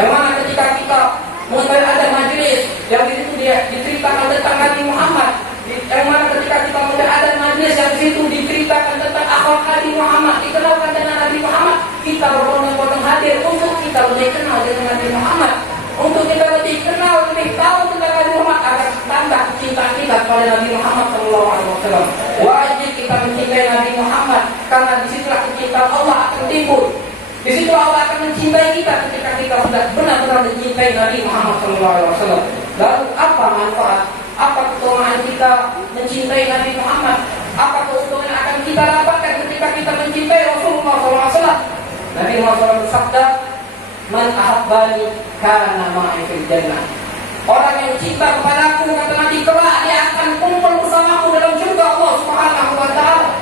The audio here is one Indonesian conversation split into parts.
Yang mana ketika kita mulai ada majelis yang di situ dia diceritakan tentang Nabi Muhammad, yang mana ketika kita mulai ada majelis yang di situ diceritakan tentang akhlak Nabi Muhammad, dikenalkan dengan Nabi Muhammad, kita berbondong-bondong hadir untuk kita lebih kenal dengan Nabi Muhammad, untuk kita lebih kenal, lebih tahu tentang Nabi Muhammad agar tambah kecintaan kita kepada Nabi Muhammad SAW. Wajib kita mencintai Nabi Muhammad karena disitulah kecintaan Allah akan timbul. Di situ Allah akan mencintai kita ketika kita sudah benar-benar mencintai Nabi Muhammad SAW. Lalu apa manfaat, apa keutamaan kita mencintai Nabi Muhammad? Apa keuntungan yang akan kita dapatkan ketika kita mencintai Rasulullah SAW? Nabi Muhammad SAW bersabda, "Man ahabbani kana ma'i fil jannah." Orang yang cinta kepadaku, kata Nabi, kelak dia akan kumpul bersamaku dalam surga Allah Subhanahu wa Ta'ala.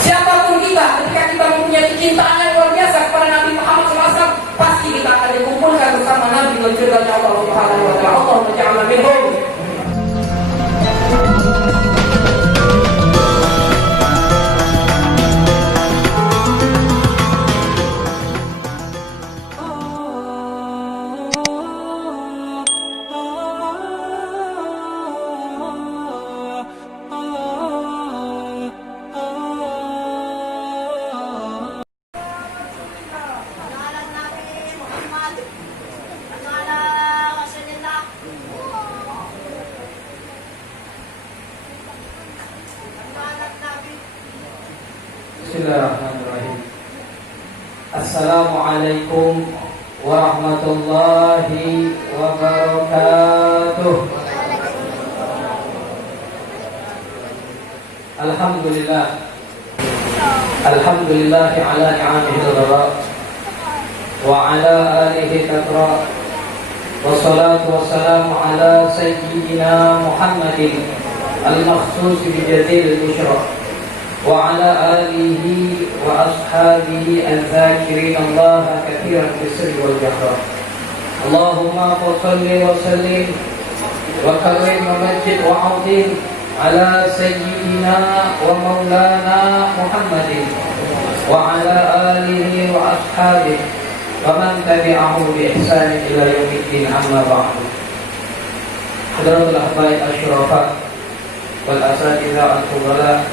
Siapapun kita, ketika kita mempunyai kecintaan yang luar biasa kepada Nabi Muhammad SAW, pasti kita akan dikumpulkan bersama Nabi dalam surga Allah Subhanahu wa Ta'ala. Allahumma ja'alna minhum. Bismillahirrahmanirrahim. Assalamualaikum warahmatullahi wabarakatuh. Alhamdulillah. Alhamdulillah ala ni'amihi al-dara wa ala alihi taqra. Wassalatu wassalamu ala sayyidina Muhammadin al-makhsus bi jadil al-bushra wa ala alihi wa ashabihi al-zakirin Allah kathiran fi sirri wal jahra. Allahumma salli wa sallim wa karim wa majid wa azim ala sayyidina wa maulana Muhammadin wa ala alihi wa ashabihi wa man tabi'ahu bi ihsan ila yaumiddin, amma ba'du. Hadratul ahbab asy-syurafa wal asatidza al-fudala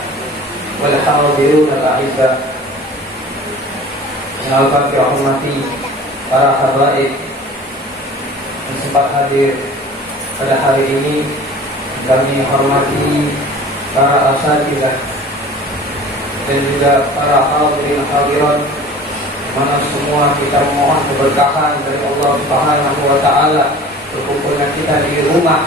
wal hadirun al-a'izzah, yang kami hormati para habaib yang sempat hadir pada hari ini. Kami hormati para asatidzah dan juga para hadirin hadirat, mana semua kita mohon keberkahan dari Allah Subhanahu wa Ta'ala, berkumpulnya kita di rumah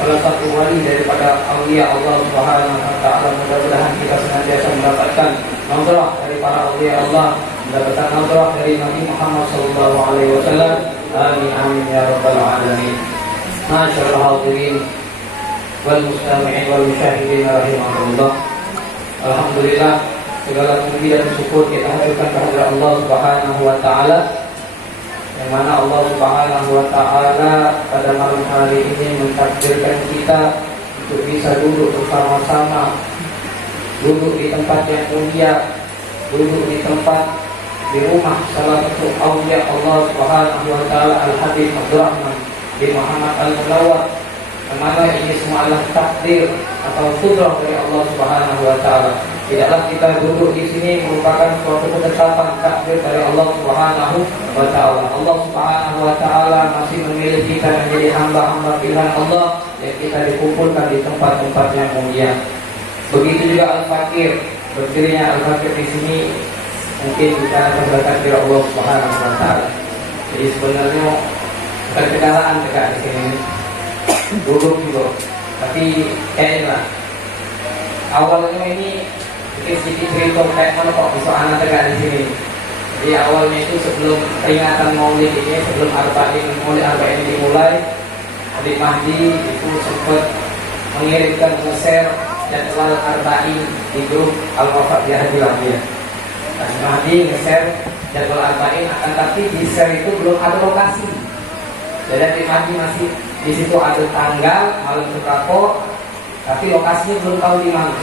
salah satu wali daripada aulia Allah Subhanahu wa Ta'ala. Mudah-mudahan kita senantiasa mendapatkan nazarah dari para aulia Allah, mendapatkan nazarah dari Nabi Muhammad sallallahu alaihi wasallam. Amin amin ya rabbal alamin. Masyaallah hadirin wal mustami'in wal musyahidin rahimahullah. Alhamdulillah, segala puji dan syukur kita haturkan kehadirat Allah Subhanahu wa Ta'ala, yang mana Allah Subhanahu wa Ta'ala pada malam hari ini mentakdirkan kita untuk bisa duduk bersama-sama, duduk di tempat yang mulia, duduk di tempat di rumah salah satu aulia Allah Subhanahu wa Ta'ala, Al-Habib Abdurrahman bin Muhammad Al-Mulawwar, yang mana ini semua adalah takdir atau qudrah dari Allah Subhanahu wa Ta'ala. Tidaklah kita duduk di sini merupakan suatu ketetapan takdir dari Allah Subhanahu wa Ta'ala. Allah Subhanahu wa Ta'ala masih memilih kita menjadi hamba-hamba pilihan Allah, yang kita dikumpulkan di tempat-tempat yang mulia. Begitu juga Al-Fakir, berdirinya Al-Fakir di sini mungkin bukan atas takdir Allah Subhanahu wa Ta'ala. Jadi sebenarnya bukan kendaraan dekat di sini, duduk juga. Tapi kayaknya awalnya ini mungkin sedikit cerita kayak mana kok bisa anak tegak di sini. Jadi awalnya itu sebelum peringatan Maulid ini, sebelum Maulid Arba'in dimulai, Habib Mahdi itu sempat mengirimkan nge-share jadwal Arba'in di grup Al-Wafat di Haji Lahir. Habib Mahdi nge-share jadwal Arba'in, akan tapi di share itu belum ada lokasi. Jadi Habib Mahdi masih di situ ada tanggal, malam Sukako, tapi lokasinya belum tahu di mana.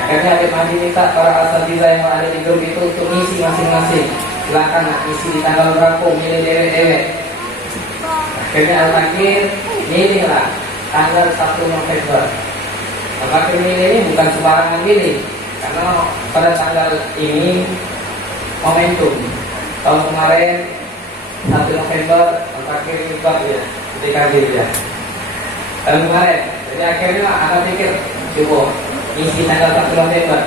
Akhirnya Habib Mahdi minta para asatidzah yang ada di grup itu untuk ngisi masing-masing. Silakan ngisi di tanggal berapa, milih dewek-dewek. Akhirnya Al-Fakir milihlah tanggal 1 November. Al-Fakir milih ini bukan sembarangan milih, karena pada tanggal ini momentum. Tahun kemarin 1 November Al-Fakir ikut ya, ketika dia tahun kemarin. Jadi akhirnya anak pikir coba isi tanggal 1 November.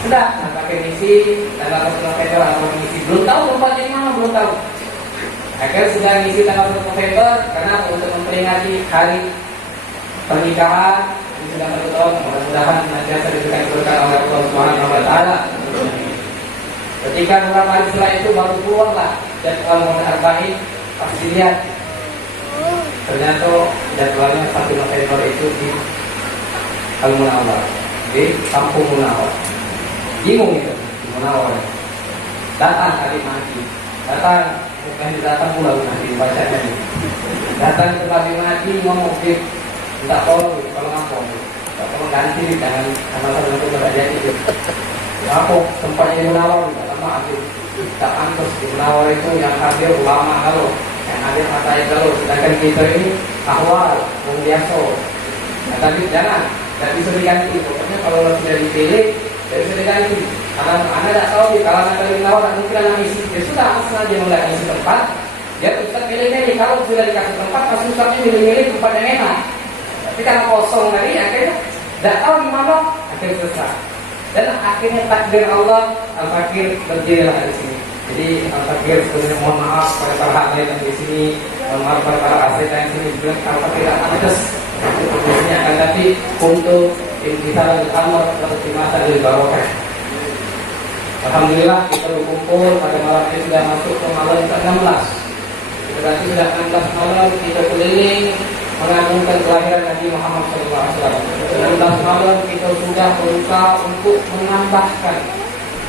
Sudah, Al-Fakir isi tanggal 1 November atau isi belum tahu tempatnya mana, belum tahu. Akhirnya sudah ngisi tanggal 1 November karena untuk memperingati hari pernikahan. Ini sudah 1 tahun, mudah-mudahan senantiasa diberikan keberkahan oleh Allah Subhanahu wa taala. Ketika beberapa hari setelah itu baru keluarlah jadwal Maulid Arba'in. Pas dilihat ternyata jadwalnya 1 November itu di Al-Munawwar, di Kampung Munawwar. Bingung itu di Munawwar. Datang adik mati, datang bukan datang pula nanti bacanya ini. Datang ke Babi Mati ngomong di minta tolong kalau ngampung, tolong ganti jangan sama-sama untuk berada itu. Ngampung tempatnya di Munawwar tidak lama habis. Tak pantas di Munawwar itu yang hadir ulama kalau yang hadir matai kalau, sedangkan kita ini ahwal biasa. Nah, tapi jangan, tidak bisa diganti. Pokoknya kalau sudah dipilih, tidak bisa diganti. Karena anda tidak tahu di kalangan dari Munawwar mungkin anda misi. Ya sudah, sengaja mulai misi tempat. Ya Ustaz milih-milih. Kalau sudah dikasih tempat, pasti Ustaznya milih-milih tempat yang enak. Tapi karena kosong tadi, akhirnya tidak tahu di mana, akhirnya selesai. Dan akhirnya takdir Allah, Al-Fakir berdirilah di sini. Jadi Al-Fakir sebenarnya mohon maaf pada para hadirin yang di sini, mohon maaf pada para asisten yang di sini. Sebenarnya Al-Fakir atas untuk akan tapi untuk kita lanjut amal seperti masa dari barokah. Alhamdulillah kita berkumpul pada malam ini sudah masuk ke malam ke-16. Berarti sudah 16 malam kita keliling mengagungkan kelahiran Nabi Muhammad SAW. 16 malam kita sudah berusaha untuk menambahkan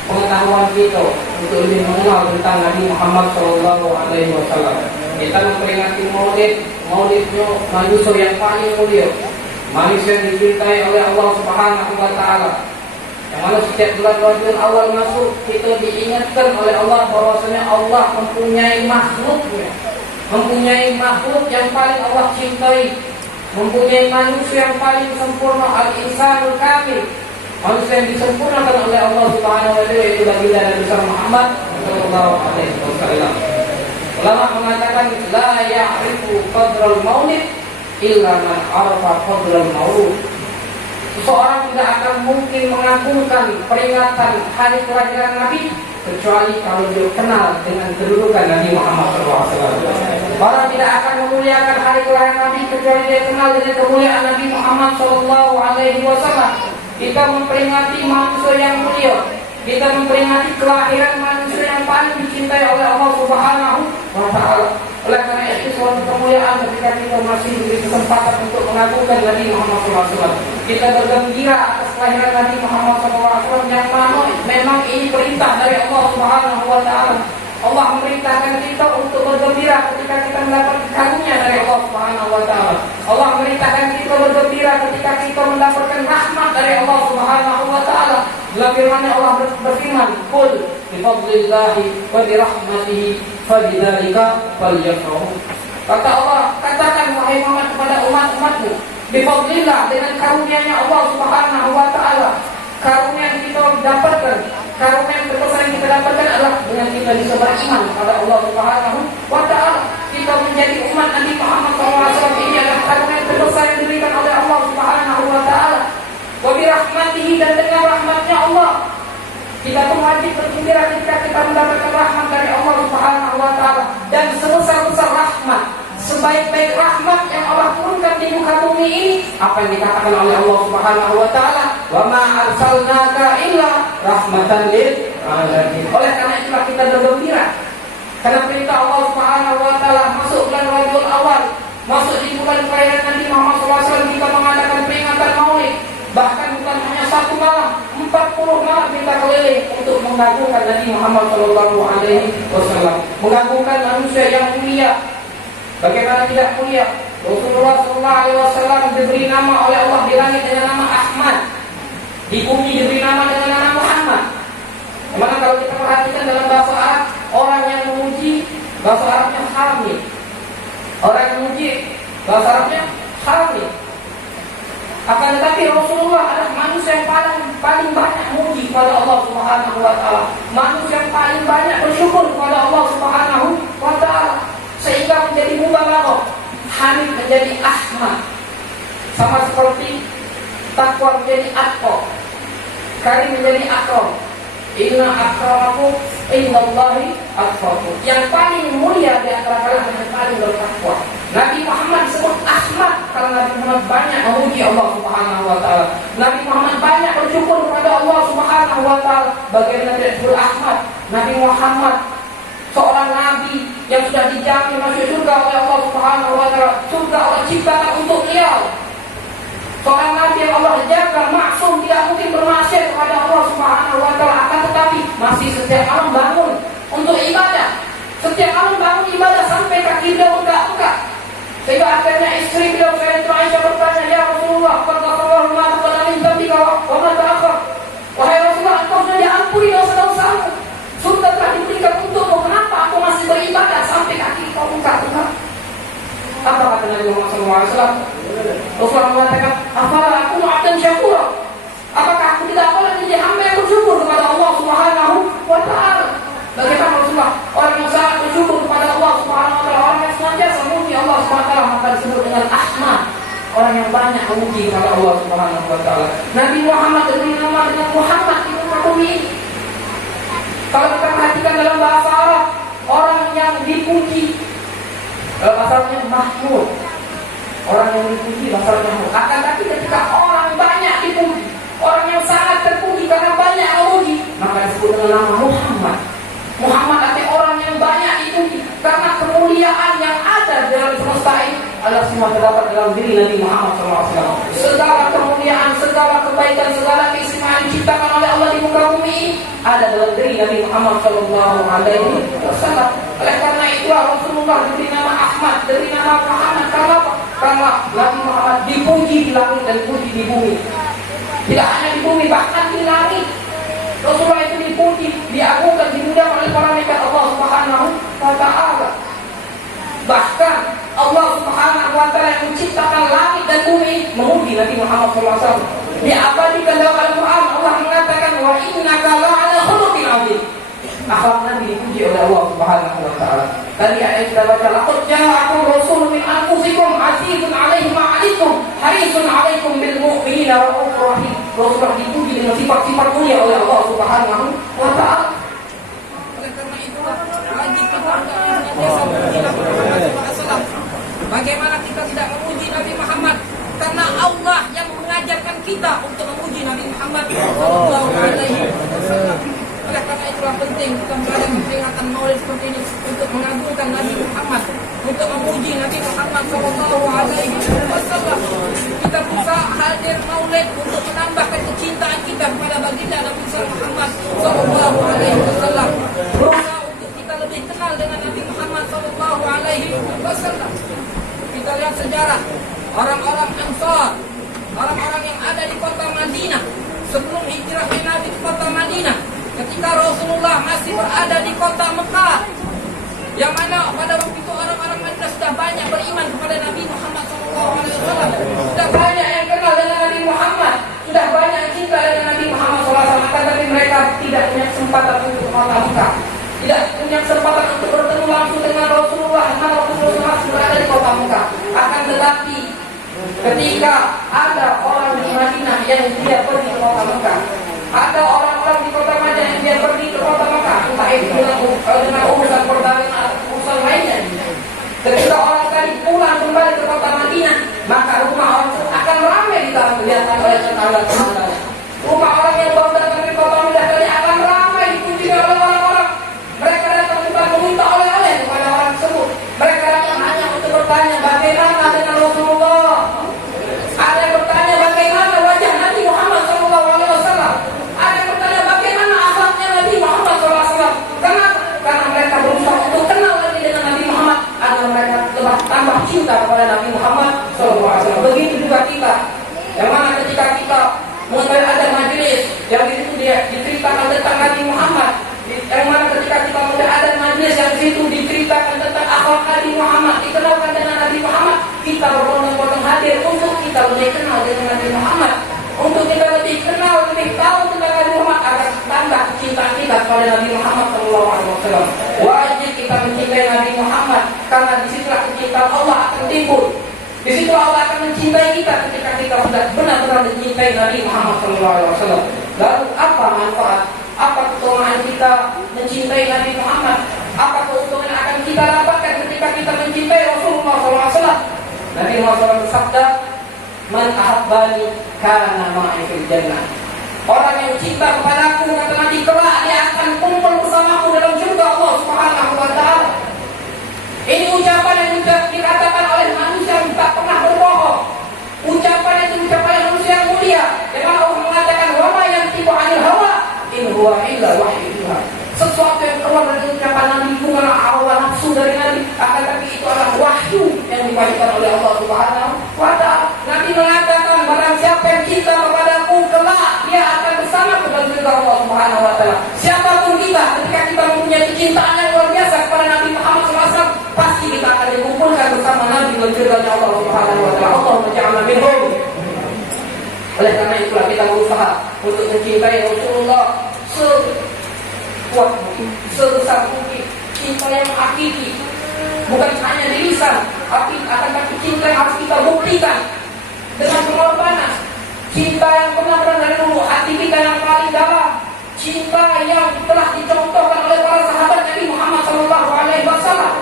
pengetahuan kita untuk lebih mengenal tentang Nabi Muhammad SAW. Kita memperingati Maulidnya manusia yang paling mulia, manusia yang dicintai oleh Allah Subhanahu wa taala. Yang mana setiap bulan Rabiul Awal masuk, kita diingatkan oleh Allah bahwasanya Allah mempunyai makhluk yang paling Allah cintai, mempunyai manusia yang paling sempurna, al-insanul kamil, manusia yang disempurnakan oleh Allah Subhanahu wa taala, yaitu baginda Nabi Muhammad sallallahu alaihi wasallam. Ulama mengatakan la ya'rifu qadral maulid illa man arafa qadral maulud. Seseorang tidak akan mungkin mengagungkan peringatan hari kelahiran Nabi kecuali kalau dia kenal dengan kedudukan Nabi Muhammad SAW. Orang tidak akan memuliakan hari kelahiran Nabi kecuali dia kenal dengan kemuliaan Nabi Muhammad SAW. Kita memperingati manusia yang mulia, kita memperingati kelahiran manusia yang paling dicintai oleh Allah Subhanahu wa taala. Oleh karena itu suatu kemuliaan ketika kita masih diberi kesempatan untuk mengagungkan Nabi Muhammad SAW. Kita bergembira atas kelahiran Nabi Muhammad SAW yang mana memang ini perintah dari Allah Subhanahu wa taala. Allah memerintahkan kita untuk bergembira ketika kita mendapat karunia dari Allah Subhanahu wa taala. Allah memerintahkan kita bergembira ketika kita mendapatkan rahmat dari Allah Subhanahu wa taala. Dalam firman-Nya Allah berfirman, "Qul bi fadlillahi wa bi rahmatihi fabidzalika falyafrahu." Kata Allah, katakan wahai Muhammad kepada umat-umatmu, bi fadlillah, dengan karunia-Nya Allah Subhanahu wa taala. Karunia yang kita dapatkan, karunia yang terbesar yang kita dapatkan adalah dengan kita bisa beriman kepada Allah Subhanahu wa taala. Kita menjadi umat Nabi Muhammad SAW, ini adalah karunia yang terbesar yang diberikan oleh Allah Subhanahu wa taala. Wa bi rahmatihi, dan dengan rahmatnya Allah. Kita pun wajib bergembira ketika kita mendapatkan rahmat dari Allah Subhanahu wa taala. Dan sebesar-besar rahmat, sebaik-baik rahmat yang Allah turunkan di muka bumi ini, apa yang dikatakan oleh Allah Subhanahu wa taala, "Wa ma arsalnaka illa rahmatan lil alamin." Oleh karena itulah kita bergembira. Karena perintah Allah Subhanahu wa taala masuk bulan Rabiul Awal, masuk di bulan kelahiran Nabi Muhammad SAW, kita mengadakan peringatan Maulid. Bahkan bukan hanya 1 malam, 40 malam kita keliling untuk mengagungkan Nabi Muhammad SAW, mengagungkan manusia yang mulia. Bagaimana tidak mulia? Rasulullah SAW diberi nama oleh Allah di langit dengan nama Ahmad, di bumi diberi nama dengan nama Muhammad. Dimana kalau kita perhatikan dalam bahasa Arab, orang yang memuji bahasa Arabnya hamid. Orang yang memuji bahasa Arabnya hamid. Akan tetapi Rasulullah adalah manusia yang paling banyak memuji kepada Allah Subhanahu wa taala. Manusia yang paling banyak bersyukur kepada Allah Subhanahu wa taala. Sehingga menjadi mubalaghah. Hamid menjadi Ahmad. Sama seperti takwa menjadi atqa. Karim menjadi akram. Inna akramakum indallahi atqakum. Yang paling mulia di antara kalian yang paling bertakwa. Nabi Muhammad disebut Ahmad karena Nabi Muhammad banyak memuji Allah Subhanahu wa taala. Nabi Muhammad banyak bersyukur kepada Allah Subhanahu wa taala. Bagaimana tidak disebut Ahmad? Nabi Muhammad seorang nabi yang sudah dijamin masuk surga oleh Allah Subhanahu wa taala. Surga Allah ciptakan untuk beliau. Seorang nabi yang Allah jaga maksum, tidak mungkin bermaksiat kepada Allah Subhanahu wa taala. Akan tetapi masih setiap malam bangun untuk ibadah. Setiap malam bangun ibadah sampai kaki beliau bengkak-bengkak. Sehingga akhirnya istri beliau Sayyidah Aisyah bertanya, "Ya Rasulullah, qad ma taqaddama min dhanbika wa ma ta'akhkhar." Wahai Rasulullah, engkau sudah diampuni dosa-dosamu. Surga telah diberikan untukmu. Kenapa aku masih beribadah sampai kaki kau bengkak-bengkak? Apa kata Nabi Muhammad SAW? Rasulullah mengatakan, "Afala akunu 'abdan syakura?" Apakah aku tidak boleh menjadi hamba yang bersyukur kepada Allah Subhanahu wa taala? Bagaimana Rasulullah? Orang yang sangat bersyukur kepada Allah Subhanahu wa taala, orang yang senantiasa memuji Allah Subhanahu wa taala, maka disebut dengan Ahmad. Orang yang banyak memuji kepada Allah Subhanahu wa taala. Nabi Muhammad diberi nama dengan Muhammad di muka bumi. Kalau kita perhatikan dalam bahasa Arab, orang yang dipuji bahasanya Mahmud. Orang yang dipuji bahasanya Mahmud. Akan tapi ketika orang banyak dipuji, orang yang sangat terpuji karena banyak memuji, maka disebut dengan nama Muhammad. Muhammad artinya orang yang banyak dipuji karena kemuliaan yang ada dalam semesta ini adalah semua terdapat dalam diri Nabi Muhammad SAW. Segala kemuliaan, segala kebaikan, segala keistimewaan diciptakan oleh Allah di muka bumi ini ada dalam diri Nabi Muhammad SAW. Oleh karena itulah Rasulullah diberi nama Ahmad, diberi nama Muhammad. Karena apa? Karena Nabi Muhammad dipuji di langit dan dipuji di bumi. Tidak hanya di bumi, bahkan di langit. Rasulullah itu dipuji, diagungkan, dimuliakan oleh para malaikat Allah Subhanahu wa taala. Bahkan Allah Subhanahu wa taala yang menciptakan langit dan bumi memuji Nabi Muhammad SAW. Diabadikan dalam Al-Quran, Allah mengatakan, "Wa innaka la'ala khuluqin 'adzim." Akhlak Nabi dipuji oleh Allah Subhanahu wa taala. Tadi ayat kita baca, "Laqad ja'akum rasulun min anfusikum 'azizun 'alaihi ma 'anittum harisun 'alaikum bil mu'minina ra'ufur rahim." Rasulullah dipuji dengan sifat-sifat mulia oleh Allah Subhanahu wa taala. Oleh karena itulah wajib kita senantiasa memuji Nabi Muhammad SAW. Bagaimana kita tidak memuji Nabi Muhammad? Karena Allah yang mengajarkan kita untuk memuji Nabi Muhammad SAW. Oleh karena itulah penting kita mengadakan peringatan Maulid seperti ini untuk mengagungkan Nabi Muhammad, untuk memuji Nabi Muhammad SAW. Kita bisa hadir Maulid untuk menambahkan kecintaan kita kepada baginda Nabi Muhammad SAW. Berusaha untuk kita lebih kenal dengan Nabi Muhammad SAW. Kita lihat sejarah orang-orang Ansar, orang-orang yang ada di kota Madinah sebelum hijrahnya Nabi ke kota Madinah. Ketika Rasulullah masih berada di kota Mekah, yang mana pada waktu itu orang-orang Madinah sudah banyak beriman kepada Nabi Muhammad SAW, sudah banyak yang kenal dengan Nabi Muhammad, sudah banyak yang cinta dengan Nabi Muhammad SAW. Tapi mereka tidak punya kesempatan untuk ke kota Mekah, tidak punya kesempatan untuk bertemu langsung dengan Rasulullah karena Rasulullah masih berada di kota Mekah. Akan tetapi ketika ada orang di Madinah yang dia pergi ke kota Mekah, ada orang-orang di kota Madinah yang dia pergi ke kota Mekah, entah itu dengan urusan perdagangan, urusan lainnya. Ketika orang tadi pulang kembali ke kota Madinah, maka rumah orang akan ramai dilihat oleh tetangga-tetangga. Rumah orang yang baru datang ke kota Madinah tadi akan ramai dikunjungi oleh orang-orang. Mereka datang bukan meminta oleh-oleh kepada orang tersebut. Mereka datang hanya untuk bertanya bagaimana dengan Rasulullah. Ada yang bertanya bagaimana wajah Nabi Muhammad SAW. Ada yang bertanya bagaimana akhlaknya Nabi Muhammad SAW. Kenapa? Karena mereka berusaha untuk kenal lagi dengan Nabi Muhammad agar mereka tambah cinta kepada Nabi Muhammad SAW. Begitu juga kita, yang mana ketika kita mulai ada majelis yang di situ dia diceritakan tentang Nabi Muhammad, yang mana ketika kita mulai ada majelis yang di situ diceritakan tentang akhlak Nabi Muhammad, dikenalkan dengan kenal dengan Nabi Muhammad, untuk kita lebih kenal, lebih tahu tentang Nabi Muhammad, agar tambah kecintaan kita kepada Nabi Muhammad SAW. Wajib kita mencintai Nabi Muhammad, karena disitulah kecintaan Allah akan timbul. Di situ Allah akan mencintai kita ketika kita sudah benar-benar mencintai Nabi Muhammad SAW. Lalu apa manfaat, apa keutamaan kita mencintai Nabi Muhammad? Apa keuntungan yang akan kita dapatkan ketika kita mencintai Rasulullah SAW? Nabi Muhammad SAW bersabda, "Man ahabbani kana ma'i fil jannah." Orang yang cinta kepadaku, kata Nabi, kelak dia akan kumpul bersamaku dalam surga Allah Subhanahu wa taala. Ini ucapan yang dikatakan oleh manusia yang tak pernah berbohong. Ucapan itu ucapan manusia yang mulia. Yang Allah mengatakan, "Wa ma yantiqu 'anil hawa in huwa illa wahyu yuha." Sesuatu yang keluar dari ucapan Nabi bukan hawa nafsu dari Nabi, akan tapi itu adalah wahyu yang dibagikan oleh Allah Subhanahu wa taala. Nabi mengatakan, barang siapa yang cinta kepadaku, kelak dia akan bersama dalam surga Allah Subhanahu wa taala. Siapapun kita, ketika kita mempunyai kecintaan yang luar biasa kepada Nabi Muhammad SAW, pasti kita akan dikumpulkan bersama Nabi dalam surga Allah Subhanahu wa taala. Allahumma ja'alna minhum. Oleh karena itulah kita berusaha untuk mencintai Rasulullah sekuat mungkin, sebesar mungkin. Cinta yang hakiki, bukan hanya di lisan, tapi akan tapi cinta yang harus kita buktikan dengan pengorbanan. Cinta yang benar-benar dari lubuk hati kita yang paling dalam. Cinta yang telah dicontohkan oleh para sahabat Nabi Muhammad SAW.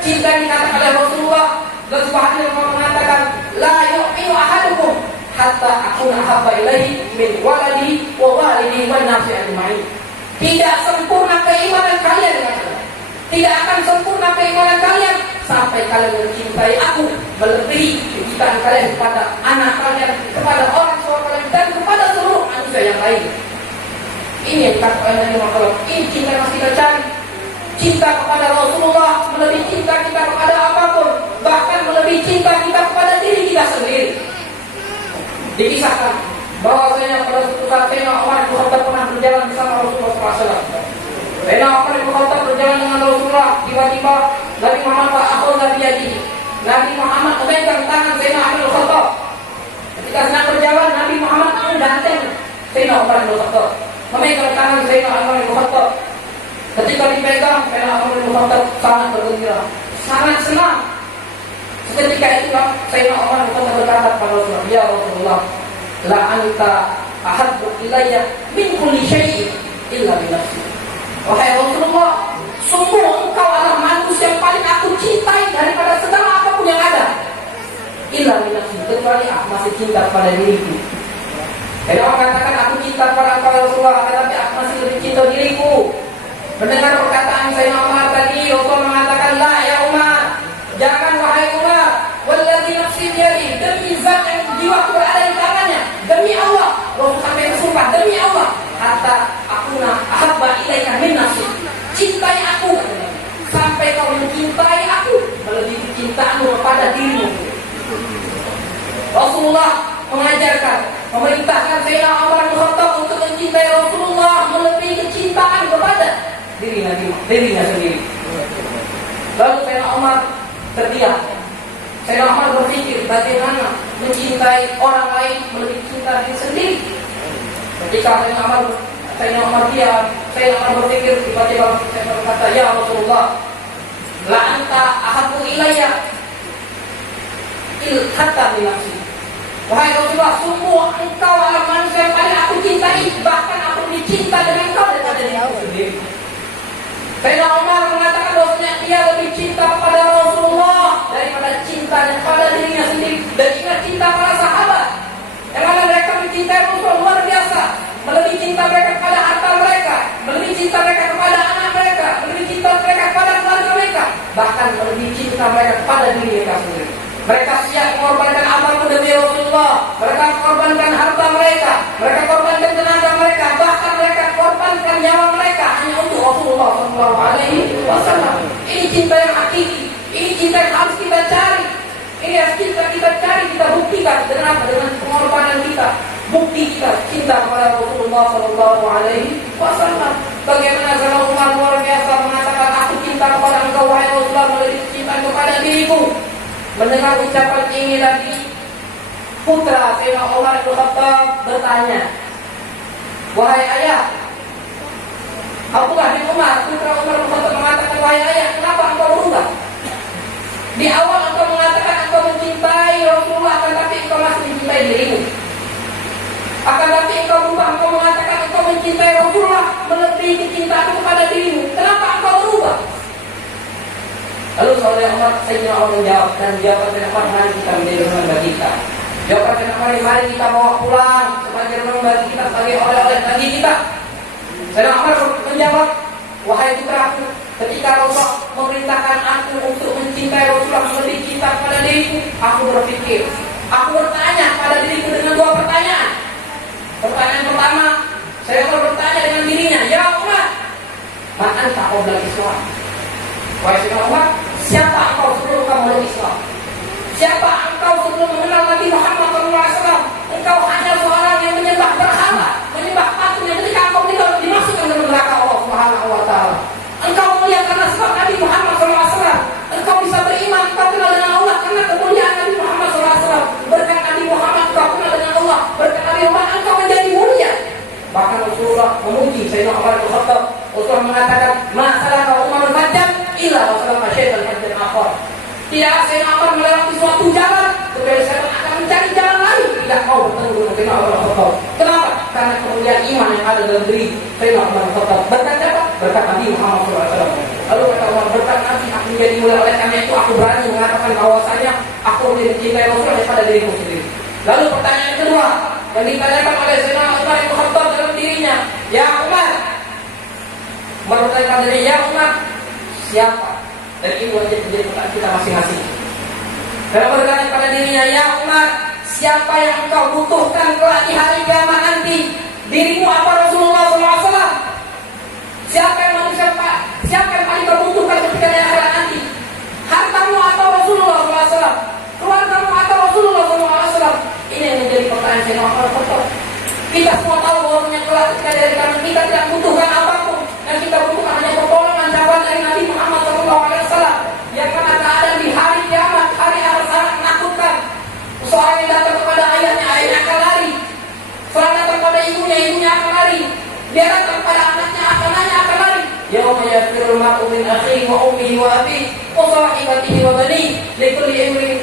Cinta yang dikatakan oleh Rasulullah, dan Subhanahu wa ta'ala mengatakan, "La yu'minu ahadukum hatta akuna habba ilaihi min waladi wa walidi wan nafsi ajma'in." Tidak sempurna keimanan kalian, tidak akan sempurna keimanan kalian sampai kalian mencintai aku melebihi kecintaan kalian kepada anak kalian, kepada orang tua kalian, dan kepada seluruh manusia yang lain. Ini yang dikatakan oleh Nabi Muhammad. Ini cinta yang harus kita cari. Cinta kepada Rasulullah melebihi cinta kita kepada apapun, bahkan melebihi cinta kita kepada diri kita sendiri. Dikisahkan bahwasanya pada suatu saat Sayyidina Umar bin Khattab pernah berjalan bersama Rasulullah SAW. Sayyidina Umar bin Khattab berjalan dengan Rasulullah, tiba-tiba Nabi Muhammad akhadha biyadihi. Nabi Muhammad memegang tangan Sayyidina Umar bin Khattab. Ketika sedang berjalan, Nabi Muhammad menggandeng Sayyidina Umar bin Khattab, memegang tangan Sayyidina Umar bin Khattab. Ketika dipegang, Sayyidina Umar bin Khattab sangat bergembira, sangat senang. Seketika itu Sayyidina Umar bin Khattab berkata kepada Rasulullah, "Ya Rasulullah, la anta ahabbu ilayya min kulli syai'in illa bi nafsi." Wahai Rasulullah, sungguh engkau adalah manusia yang paling aku cintai daripada segala apapun yang ada. Illa bi nafsi, kecuali aku masih cinta pada diriku. Jadi orang katakan aku cinta pada engkau Rasulullah, tetapi aku masih lebih cinta diriku. Mendengar perkataan Sayyidina Umar tadi, Rasul mengatakan, "La ya Umar, jangan wahai Umar, walladzi nafsi biyadihi, demi zat yang jiwaku berada di tangannya, demi Allah." Rasul sampai bersumpah, demi Allah, hatta akuna ahabba ilaika min nafsi, cintai aku sampai kau mencintai aku melebihi cintamu kepada dirimu. Rasulullah mengajarkan, memerintahkan Sayyidina Umar bin Khattab untuk mencintai Rasulullah melebihi kecintaan kepada dirinya sendiri. Lalu Sayyidina Umar terdiam. Sayyidina Umar berpikir bagaimana mencintai orang lain melebihi cinta diri sendiri. Ketika Sayyidina Umar diam, Sayyidina Umar berpikir, tiba-tiba saya berkata, "Ya Rasulullah, la anta ahabbu ilayya hatta bi nafsi." Wahai Rasulullah, sungguh engkau adalah manusia yang paling aku cintai, bahkan aku dicinta dengan engkau daripada diriku sendiri. Sayyidina Umar mengatakan bahwasanya dia lebih cinta kepada Rasulullah daripada cinta kepada dirinya sendiri. Dan ingat cinta para sahabat, yang mana mereka mencintai Rasul luar biasa, melebihi cinta mereka kepada harta mereka, melebihi cinta mereka kepada anak mereka, melebihi cinta mereka kepada keluarga mereka, bahkan melebihi cinta mereka kepada diri mereka sendiri. Mereka siap mengorbankan amal demi Rasulullah. Mereka korbankan harta mereka, mereka korbankan tenaga mereka, bahkan mereka korbankan nyawa mereka hanya untuk Rasulullah SAW. Ini cinta yang hakiki, ini cinta yang harus kita cari. Ini harus kita cari, kita buktikan dengan pengorbanan kita. Bukti kita cinta kepada Rasulullah SAW. Bagaimana zaman Umar luar biasa mengatakan, "Aku cinta kepada engkau wahai Rasulullah melebihi cinta kepada diriku." Mendengar ucapan ini lagi, putra Sayyidina Umar bin Khattab bertanya, wahai ayah, Abdullah bin Umar, putra Umar bin Khattab mengatakan, wahai ayah, kenapa engkau berubah? Di awal engkau mengatakan engkau mencintai Rasulullah, akan tapi engkau masih mencintai dirimu. Akan tapi engkau berubah, engkau mengatakan engkau mencintai Rasulullah melebihi kecintaanmu kepada dirimu. Kenapa engkau berubah? Lalu saudara Umar, Sayyidina Umar menjawab, dan jawaban Sayyidina Umar, mari kita menjadi renungan bagi kita. Jawaban Sayyidina Umar, mari kita bawa pulang sebagai renungan bagi kita, sebagai oleh-oleh bagi kita. Sayyidina Umar menjawab, wahai putraku, ketika Rasulullah memerintahkan aku untuk mencintai Rasulullah melebihi cinta kepada diriku, aku berpikir, aku bertanya pada diriku dengan dua pertanyaan. Pertanyaan pertama, saya bertanya dengan dirinya, ya Umar, man anta qabla Islam? Wahai Sayyidina Umar, siapa engkau sebelum kamu masuk Islam? Siapa engkau sebelum mengenal Nabi Muhammad SAW? Engkau hanya seorang yang menyembah berhala, menyembah patung yang ketika engkau meninggal dimasukkan ke neraka Allah Subhanahu wa Ta'ala. Engkau mulia karena sebab Nabi Muhammad SAW. Engkau bisa beriman, engkau kenal dengan Allah karena kemuliaan Nabi Muhammad SAW. Berkat Nabi Muhammad engkau kenal dengan Allah. Berkat Nabi Muhammad engkau menjadi mulia. Bahkan Rasulullah memuji Sayyidina Umar bin Khattab. Rasulullah mengatakan, masalah kau Umar al-Fajjal illa Rasulullah syaitan fajjal akhar. Tidak Sayyidina Umar melewati suatu jalan kecuali syaitan akan mencari jalan lain. Tidak mau bertemu dengan Sayyidina Umar bin Khattab. Kenapa? Karena kemuliaan iman yang ada dalam diri Sayyidina Umar bin Khattab. Berkat siapa? Berkat Nabi Muhammad SAW. Lalu kata Umar, berkat Nabi aku menjadi mulia, oleh karena itu aku berani mengatakan bahwasanya aku lebih mencintai Rasulullah daripada diriku sendiri. Lalu pertanyaan kedua yang ditanyakan oleh Sayyidina Umar bin Khattab dalam dirinya, ya Umar, bertanya diri, ya Umar, siapa? Dan ini wajib menjadi pertanyaan kita masing-masing. Dan bertanya pada dirinya, ya Umar, siapa yang engkau butuhkan kelak di hari kiamat nanti? Dirimu apa Rasulullah SAW? Siapa yang manusia Pak? Siapa yang paling kau butuhkan ketika di akhirat nanti? Hartamu atau Rasulullah SAW? Keluargamu atau Rasulullah SAW? Ini yang menjadi pertanyaan Sayyidina Umar bin Khattab. Kita semua tahu bahwasanya kelak ketika di akhirat kita tidak membutuhkan apapun. Yang kita butuhkan hanya pertolongan jawaban dari Nabi Muhammad SAW. Yang karena keadaan di hari kiamat, hari akhir sangat menakutkan. Seorang yang datang kepada ayahnya, ayahnya akan lari. Seorang datang kepada ibunya, ibunya akan lari. Dia datang kepada anaknya, anaknya akan lari. Yauma yafirul mar'u min akhihi wa ummihi wa abihi wa sahibatihi wa banihi likulli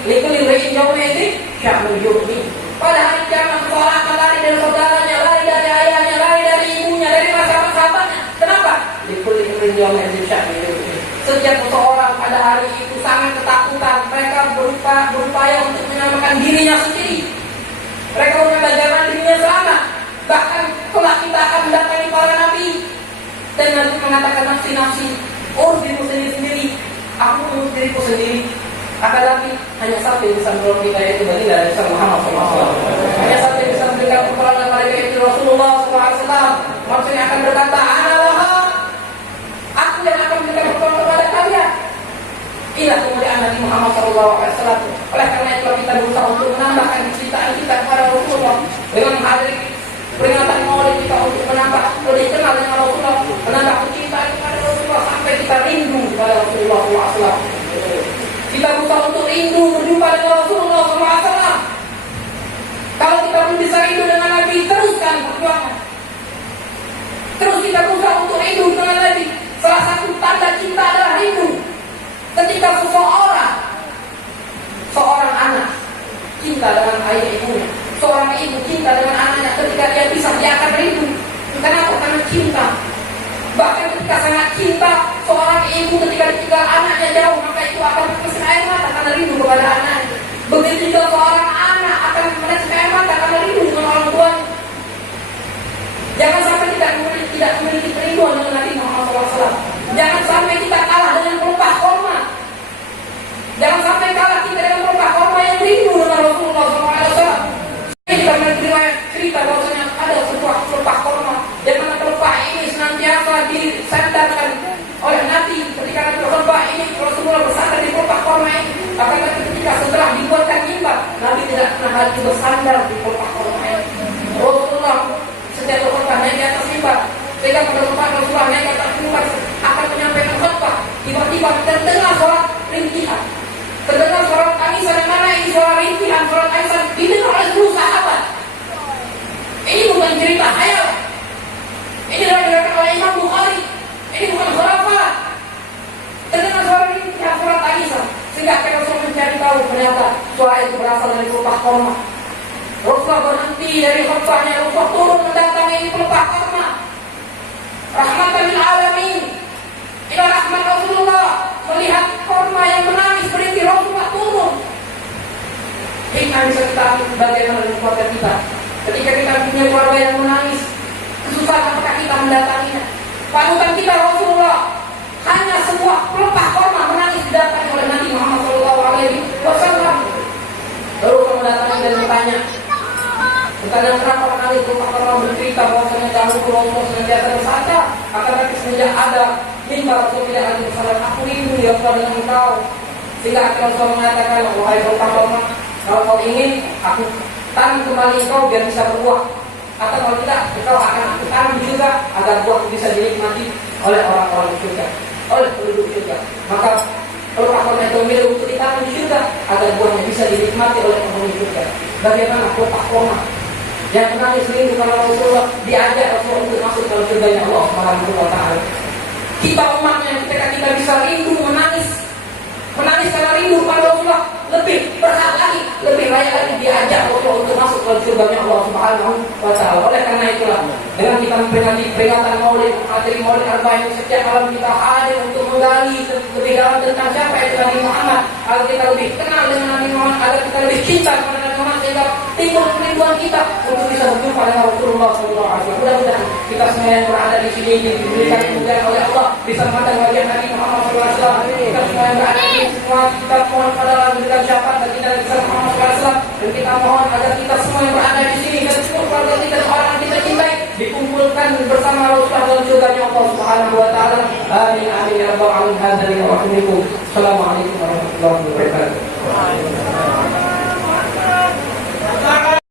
imri'in yawma idzin sya'nun yughnihi. Pada hari kiamat seorang akan lari dari saudaranya, lari dari ayahnya, lari dari ibunya, dari sahabat-sahabatnya. Kenapa? Likulli imri'in yawma idzin sya'nun yughnihi. Setiap seorang pada hari itu sangat ketakutan. Mereka berupaya untuk menyelamatkan dirinya sendiri. Mereka bagaimana dirinya selamat. Bahkan kelak kita akan mendatangi para nabi dan Nabi mengatakan nafsi-nafsi, urus dirimu sendiri-sendiri, aku urus diriku sendiri. Akan tapi hanya satu yang bisa menolong kita, yaitu baginda Nabi Muhammad SAW. Hanya satu yang bisa memberikan pertolongan kepada kita, yaitu Rasulullah SAW. Maksudnya akan berkata, ana laha, aku yang akan memberikan pertolongan kepada kalian. Inilah kemuliaan Nabi Muhammad SAW. Oleh karena itu kita berusaha untuk menambahkan kecintaan kita kepada Rasulullah dengan menghadiri peringatan Maulid kita untuk menambah lebih kenal dengan Rasulullah, menambah kecintaan kepada Rasulullah sampai kita rindu kepada Rasulullah SAW. Kita berusaha untuk rindu berjumpa dengan Rasulullah SAW. Kalau kita belum bisa rindu dengan Nabi, teruskan perjuangan. Terus kita berusaha untuk rindu dengan Nabi. Salah satu tanda cinta adalah rindu. Ketika seorang anak cinta dengan ayah ibunya, seorang ibu cinta dengan anaknya, ketika dia pisah dia akan rindu. Kenapa? Karena cinta. Bahkan ketika sangat cinta seorang ibu ketika ditinggal anaknya jauh, maka itu akan menetes air mata karena rindu kepada anaknya. Begitu juga seorang anak akan menetes air mata karena rindu dengan orang tuanya. Jangan sampai kita tidak memiliki kerinduan dengan Nabi Muhammad SAW. Jangan sampai kita kalah dengan pelumpah korma. Jangan sampai kalah kita dengan pelumpah korma yang rindu dengan Rasulullah SAW. Kita mendengar cerita bahwasanya ada sebuah pelumpah korma yang mana pelumpah ini senantiasa disandarkan oleh Nabi. Ketika Nabi berkhutbah ini Rasulullah bersandar di rintihan surat Aisyah didengar oleh seluruh sahabat. Ini bukan cerita khayal. Ini adalah diriwayatkan oleh Imam Bukhari. Ini bukan khurafat. Terdengar suara rintihan surat Aisyah, sehingga akhirnya Rasul mencari tahu ternyata suara itu berasal dari pelepah korma. Rasulullah berhenti dari khutbahnya, Rasulullah turun mendatangi pelepah korma. Rahmatan lil alamin. Ila rahmat Rasulullah melihat korma yang menangis berhenti, Rasulullah turun. Hikmah bisa kita ambil bagaimana dengan keluarga kita. Ketika kita punya keluarga yang menangis, kesusahan apakah kita mendatanginya? Panutan kita Rasulullah, hanya sebuah pelepah korma menangis didatangi oleh Nabi Muhammad SAW. Lalu kalau mendatangi dan bertanya kenapa menangis pelepah korma, bercerita bahwasanya dahulu Rasulullah senantiasa bersabda, akan tapi semenjak ada mimbar Rasul tidak lagi bersalat, aku rindu ya Allah dengan engkau. Sehingga akhirnya Rasul mengatakan, wahai pelepah korma, kalau kau ingin, aku tanam kembali engkau biar bisa berbuah. Atau kalau tidak, engkau akan aku tanam juga agar buah bisa dinikmati oleh orang-orang di surga, oleh penduduk surga. Maka pelepah korma itu memilih untuk ditanam di surga agar buahnya bisa dinikmati oleh penghuni surga. Bagaimana pelepah korma yang menangis rindu kalau Rasulullah diajak Rasulullah untuk masuk ke surganya Allah Subhanahu wa Ta'ala. Kita umatnya ketika kita bisa rindu menangis karena rindu pada Rasulullah, lebih berhak lagi, lebih layak lagi diajak Rasulullah untuk masuk ke surganya Allah Subhanahu wa Ta'ala. Oleh karena itulah, dengan kita memperingati peringatan Maulid, materi Maulid Arba'in, setiap malam kita hadir untuk menggali lebih dalam tentang siapa itu Nabi Muhammad, agar kita lebih kenal dengan Nabi Muhammad, agar kita lebih cinta kepada Nabi Muhammad, sehingga timbul kerinduan kita untuk bisa berjumpa dengan Rasulullah SAW. Mudah-mudahan kita semua yang berada di sini diberikan kemudahan oleh Allah bisa memandang wajah Nabi Muhammad SAW. Kita semua yang berada di sini, semua kita mohon pada Allah memberikan syafaat bagi Nabi Muhammad SAW, dan kita mohon agar kita semua yang berada di sini dan semua keluarga kita dan orang yang kita cintai dikumpulkan bersama Rasulullah dalam surganya Allah Subhanahu wa Ta'ala. Amin amin ya rabbal alamin. Assalamualaikum warahmatullahi wabarakatuh.